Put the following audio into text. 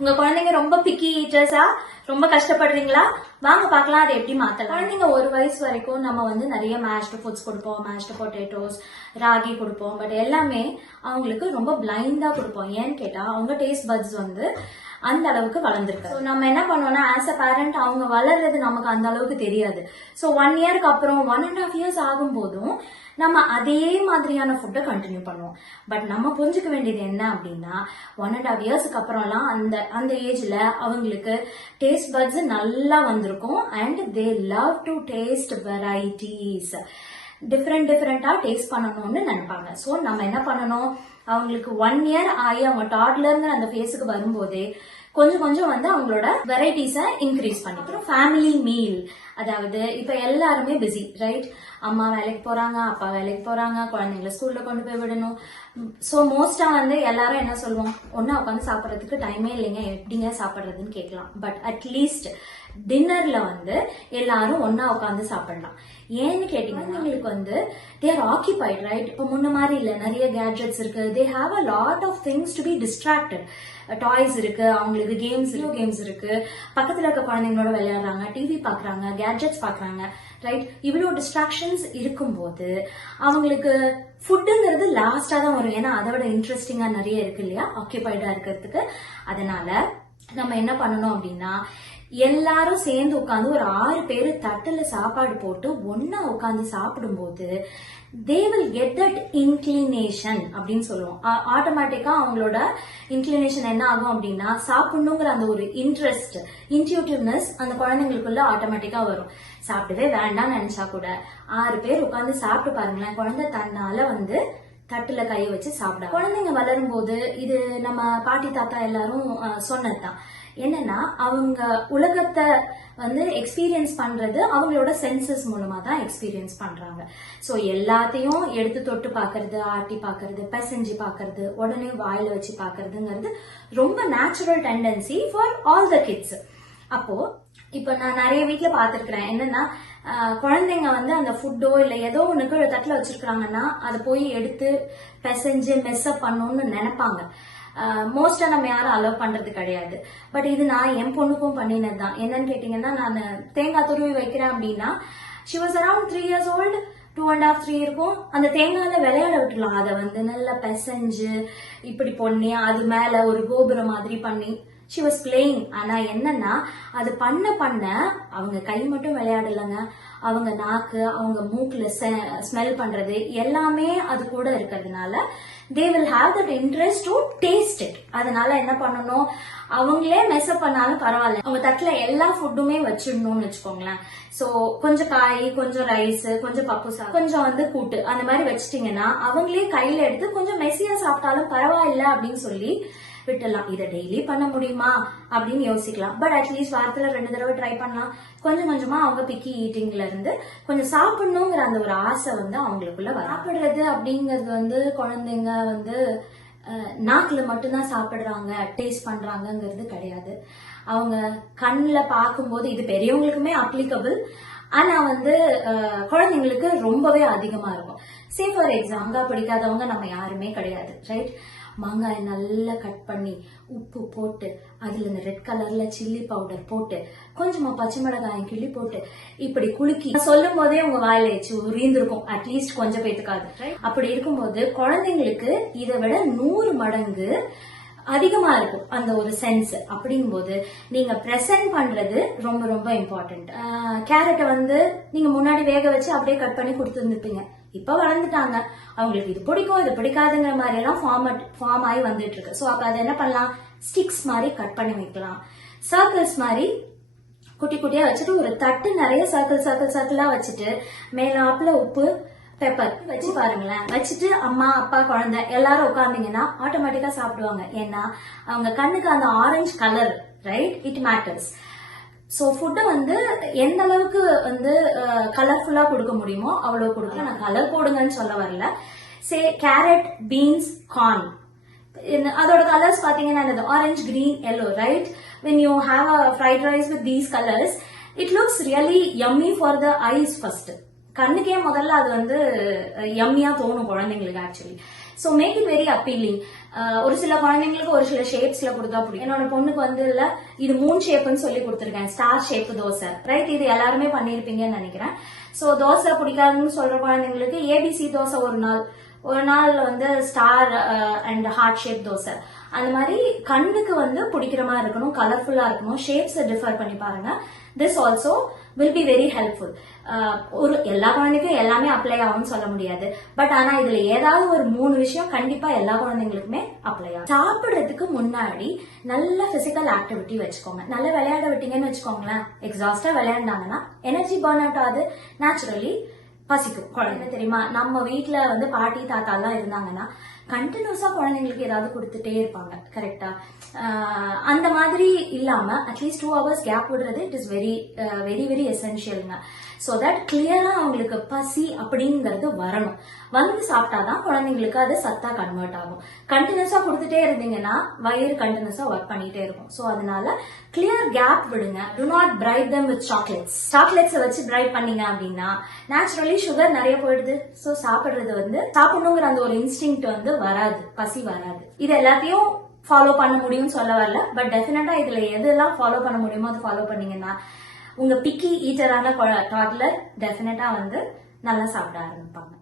உங்க குழந்தைங்க ரொம்ப பிக்கி ஈட்டர்ஸா, ரொம்ப கஷ்டப்படுறீங்களா? வாங்க பார்க்கலாம் அதை எப்படி மாத்தலாம். குழந்தைங்க ஒரு வயசு வரைக்கும் நம்ம வந்து நிறைய மேஷ்டு ஃபுட்ஸ் கொடுப்போம், மேஷ்டு பொட்டேட்டோஸ், ராகி கொடுப்போம். பட் எல்லாமே அவங்களுக்கு ரொம்ப பிளைண்டா கொடுப்போம். ஏன்னு கேட்டா அவங்க டேஸ்ட் பட்ஸ் வந்து அந்த அளவுக்கு வளர்ந்துருக்கு. ஸோ நம்ம என்ன பண்ணோம்னா ஆஸ் அ பேரண்ட் அவங்க வளர்றது நமக்கு அந்த அளவுக்கு தெரியாது. ஸோ 1 இயருக்கு அப்புறம் 1.5 இயர்ஸ் ஆகும் போதும் நம்ம அதே மாதிரியான ஃபுட்டை கண்டினியூ பண்ணுவோம். பட் நம்ம புரிஞ்சுக்க வேண்டியது என்ன அப்படின்னா 1.5 இயர்ஸ்க்கு அப்புறம்லாம் அந்த ஏஜ்ல அவங்களுக்கு டேஸ்ட் பட்ஸ் நல்லா வந்திருக்கும். And they love to taste varieties, டிஃப்ரெண்டா டேஸ்ட் பண்ணணும்னு நினைப்பாங்க. ஸோ நம்ம என்ன பண்ணணும், அவங்களுக்கு 1 இயர் ஆகி அவங்க டாட்லர்ங்கிற அந்த ஃபேஸுக்கு வரும்போதே கொஞ்சம் கொஞ்சம் வந்து அவங்களோட வெரைட்டிஸை இன்க்ரீஸ் பண்ணிக்கிறோம். ஃபேமிலி மீல், அதாவது இப்ப எல்லாருமே பிஸி, ரைட்? அம்மா வேலைக்கு போறாங்க, அப்பா வேலைக்கு போறாங்க, குழந்தைங்களை ஸ்கூல்ல கொண்டு போய் விடணும். ஸோ மோஸ்டா வந்து எல்லாரும் என்ன சொல்லுவோம், ஒன்னா உட்காந்து சாப்பிட்றதுக்கு டைமே இல்லைங்க, எப்படிங்க சாப்பிட்றதுன்னு கேட்கலாம். பட் அட்லீஸ்ட் டின்னர்ல வந்து எல்லாரும் ஒன்னா உட்காந்து சாப்பிடலாம். ஏன்னு கேட்டீங்கன்னா உங்களுக்கு வந்து தே ஆர் ஆக்கிபைட், ரைட்? இப்போ முன்ன மாதிரி இல்ல, நிறைய கேட்ஜெட்ஸ் இருக்கு. They have a lot of things to be distracted. Toys இருக்கு, அவங்களுக்கு கேம்ஸ் இருக்கு, பக்கத்துல இருக்க குழந்தைங்களோட விளையாடுறாங்க, டிவி பாக்குறாங்க, கேட்ஜெட்ஸ் பாக்குறாங்க, ரைட்? இவ்வளவு டிஸ்ட்ராக்ஷன்ஸ் இருக்கும்போது அவங்களுக்கு ஃபுட்டுங்கிறது லாஸ்டா தான் வரும். ஏன்னா அதை விட இன்ட்ரெஸ்டிங்கா நிறைய இருக்கு இல்லையா ஆக்கிபைடா இருக்கிறதுக்கு. அதனால நம்ம என்ன பண்ணணும் அப்படின்னா எல்லாரும் சேர்ந்து உட்காந்து ஒரு 6 பேரு தட்டுல சாப்பாடு போட்டு ஒன்னா உட்காந்து சாப்பிடும்போது they will get that inclination அப்படின்னு சொல்லுவோம். ஆட்டோமேட்டிக்கா அவங்களோட இன்க்ளினேஷன் என்ன ஆகும் அப்படின்னா சாப்பிடணுங்கிற அந்த ஒரு இன்ட்ரெஸ்ட், இன்ட்யூட்டிவ்னஸ் அந்த குழந்தைங்களுக்குள்ள ஆட்டோமேட்டிக்கா வரும். சாப்பிடவே வேண்டாம்னு நினைச்சா கூட 6 பேர் உட்காந்து சாப்பிட்டு பாருங்களேன், குழந்தை தன்னால வந்து தட்டுல கையை வச்சு சாப்பிட. குழந்தைங்க வளரும் போது இது நம்ம பாட்டி தாத்தா எல்லாரும் சொன்னதுதான். என்னன்னா அவங்க உலகத்தை வந்து எக்ஸ்பீரியன்ஸ் பண்றது அவங்களோட சென்சஸ் மூலமா தான் எக்ஸ்பீரியன்ஸ் பண்றாங்க. சோ எல்லாத்தையும் எடுத்து தொட்டு பாக்குறது, ஆட்டி பாக்குறது, பிசைஞ்சு பாக்குறது, உடனே வாயில வச்சு பாக்குறதுங்கிறது ரொம்ப natural tendency for all the kids. அப்போ இப்ப நான் நிறைய வீட்டுல பாத்துருக்கிறேன், என்னன்னா குழந்தைங்க வந்து அந்த ஃபுட்டோ இல்ல ஏதோ ஒண்ணுக்கு தட்டுல வச்சிருக்காங்கன்னா அதை போய் எடுத்து பிசைஞ்சு மெஸ்அப் பண்ணணும்னு நினைப்பாங்க. மோஸ்டா நம்ம யாரும் அலோவ் பண்றது கிடையாது. பட் இது நான் என் பொண்ணுக்கும் பண்ணினதுதான். என்னன்னு கேட்டீங்கன்னா நான் தேங்காய் துருவி வைக்கிறேன் அப்படின்னா she was around 3 years old, 2.5, 3 இருக்கும். அந்த தேங்காயில விளையாட விட்டுலாம், அதை வந்து நல்லா பிசைஞ்சு இப்படி பொண்ணி அது மேல ஒரு கோபுரம் மாதிரி பண்ணி she was playing. ஆனா என்னன்னா அது பண்ண அவங்க கை மட்டும் விளையாடலங்க, அவங்க நாக்கு, அவங்க மூக்குல ஸ்மெல் பண்றது எல்லாமே அது கூட இருக்கிறதுனால they will have that interest to taste it. அதனால என்ன பண்ணணும், அவங்களே மெஸ்அப் பண்ணாலும் பரவாயில்ல, அவங்க தட்டுல எல்லா ஃபுட்டுமே வச்சிடணும்னு வச்சுக்கோங்களேன். சோ கொஞ்சம் காய், கொஞ்சம் ரைஸ், கொஞ்சம் பப்பு சாதம், கொஞ்சம் வந்து கூட்டு அந்த மாதிரி வச்சிட்டீங்கன்னா அவங்களே கையில எடுத்து கொஞ்சம் மெஸ்ஸியா சாப்பிட்டாலும் பரவாயில்ல அப்படின்னு சொல்லி விட்டுலாம். இதை டெய்லி பண்ண முடியுமா அப்படின்னு யோசிக்கலாம். பட் அட்லீஸ்ட் வாரத்துல 2 தடவை ட்ரை பண்ணலாம். கொஞ்சம் கொஞ்சமா அவங்க பிக்கி ஈட்டிங்ல இருந்து கொஞ்சம் சாப்பிடணுங்கிற அந்த ஒரு ஆசை வந்து அவங்களுக்குள்ள சாப்பிடுறது அப்படிங்கறது வந்து குழந்தைங்க வந்து நாக்குல மட்டும்தான் சாப்பிடுறாங்க, டேஸ்ட் பண்றாங்கிறது கிடையாது. அவங்க கண்ணுல பார்க்கும்போது இது பெரியவங்களுக்குமே அப்ளிகபிள், ஆனா வந்து குழந்தைங்களுக்கு ரொம்பவே அதிகமா இருக்கும். சே ஃபார் எக்ஸாம்பிள் மாங்காய் பிடிக்காதவங்க நம்ம யாருமே கிடையாது, ரைட்? மாங்காயை நல்லா கட் பண்ணி உப்பு போட்டு அதுல இந்த ரெட் கலர்ல சில்லி பவுடர் போட்டு கொஞ்சமா பச்சை மிளகாயம் கிள்ளி போட்டு இப்படி குலுக்கி சொல்லும் போதே உங்க வாயில வச்சு உரிந்திருக்கும், அட்லீஸ்ட் கொஞ்சம் பேத்துக்காது. அப்படி இருக்கும்போது குழந்தைங்களுக்கு இதை விட 100 மடங்கு அதிகமா இருக்கும் அந்த ஒரு சென்ஸ். அப்படிங்கும்போது நீங்க பிரசன்ட் பண்றது ரொம்ப ரொம்ப இம்பார்ட்டன்ட். கேரட்டை வந்து நீங்க முன்னாடி வேக வச்சு அப்படியே கட் பண்ணி கொடுத்துருந்துப்பீங்க. இப்ப வளர்ந்துட்டாங்க, அவங்களுக்கு இது பிடிக்கும் இது பிடிக்காதுங்கிற மாதிரி எல்லாம் ஃபார்ம் ஆகி வந்துட்டு இருக்கு. சோ அப்ப அதை என்ன பண்ணலாம், ஸ்டிக்ஸ் மாதிரி கட் பண்ணி வைக்கலாம், சர்க்கிள்ஸ் மாதிரி குட்டி குட்டியா வச்சுட்டு ஒரு தட்டு நிறைய சர்க்கிளா வச்சுட்டு மேலாப்புல உப்பு பெப்பர் வச்சு பாருங்களேன். வச்சுட்டு அம்மா அப்பா குழந்தை எல்லாரும் உட்கார்ந்தீங்கன்னா ஆட்டோமேட்டிக்கா சாப்பிடுவாங்க. ஏன்னா அவங்க கண்ணுக்கு அந்த orange colour, right, it matters. So ஃபுட்டை வந்து எந்த அளவுக்கு வந்து கலர்ஃபுல்லா கொடுக்க முடியுமோ அவ்வளவு கொடுக்கலாம். நான் கலர் போடுங்கன்னு சொல்ல வரல. சே கேரட், பீன்ஸ், கார்ன், அதோட கலர்ஸ் பாத்தீங்கன்னா orange, green, yellow, right? when you have a fried rice with these colors it looks really yummy for the eyes first. கண்ணுக்கே முதல்ல அது வந்து யம்மியா தோணும் குழந்தைங்களுக்கு actually. So make it very appealing. ஒரு சில குழந்தைங்களுக்கு ஒரு சில ஷேப்ஸ்ல கொடுத்தா பிடிக்கும். என்னோட பொண்ணுக்கு வந்து இல்ல இது மூன் ஷேப்னு சொல்லி கொடுத்துருக்கேன், ஸ்டார் ஷேப் தோசை, ரைட்? இது எல்லாருமே பண்ணிருப்பீங்கன்னு நினைக்கிறேன். சோ தோசை பிடிக்காதுன்னு சொல்ற குழந்தைங்களுக்கு ஏபிசி தோசை ஒரு நாள் வந்து star and heart shape dosa. அந்த மாதிரி கண்ணுக்கு வந்து பிடிக்கிற மாதிரி இருக்கணும், கலர்ஃபுல்லா இருக்கணும், ஷேப்ஸ் டிஃபர் பண்ணி பாருங்க. This also will be very helpful. ஒரு எல்லா குழந்தைக்கும் எல்லாமே அப்ளை ஆகும்னு சொல்ல முடியாது, பட் ஆனா இதுல ஏதாவது ஒரு 3 விஷயம் கண்டிப்பா எல்லா குழந்தைங்களுக்குமே அப்ளை ஆகும். சாப்பிடுறதுக்கு முன்னாடி நல்ல பிசிக்கல் ஆக்டிவிட்டி வச்சுக்கோங்க. நல்லா விளையாட விட்டீங்கன்னு வச்சுக்கோங்களேன், எக்ஸாஸ்டா விளையாண்டாங்கன்னா எனர்ஜி பர்ன் அவுட் ஆகுது, நேச்சுரலி பசிக்கும். குழந்தை தெரியுமா, நம்ம வீட்டுல வந்து பாட்டி தாத்தா எல்லாம் இருந்தாங்கன்னா கண்டினியூஸா குழந்தைங்களுக்கு ஏதாவது கொடுத்துட்டே இருப்பாங்க, கரெக்டா? அந்த மாதிரி இல்லாம அட்லீஸ்ட் 2 hours கேப் விடுறது it is very very very எசென்ஷியலுங்க. சோ தட் கிளியரா அவங்களுக்கு பசி அப்படிங்கறது வரணும். வந்து சாப்பிட்டாதான் குழந்தைங்களுக்கு அது சத்தா கன்வெர்ட் ஆகும். கண்டினியூஸா கொடுத்துட்டே இருந்தீங்கன்னா வயிறு கண்டினியூஸா ஒர்க் பண்ணிட்டே இருக்கும். சோ அதனால கிளியர் கேப் விடுங்க. Do not bribe them with chocolates வச்சு பிரைட் பண்ணீங்க அப்படின்னா நேச்சுரலி சுகர் நிறைய போயிடுது. சோ சாப்பிடுறது வந்து சாப்பிடணுங்கிற அந்த ஒரு இன்ஸ்டிங்க்ட் வந்து வராது, பசி வராது. இது எல்லாத்தையும் ஃபாலோ பண்ண முடியும்னு சொல்ல வரல, பட் டெஃபினட்டா இதுல எதெல்லாம் ஃபாலோ பண்ண முடியுமோ அது ஃபாலோ பண்ணீங்கன்னா உங்க பிக்கி ஈட்டரான டாட்லர் டெஃபினட்டா வந்து நல்லா சாப்பிட ஆரம்பிப்பாங்க.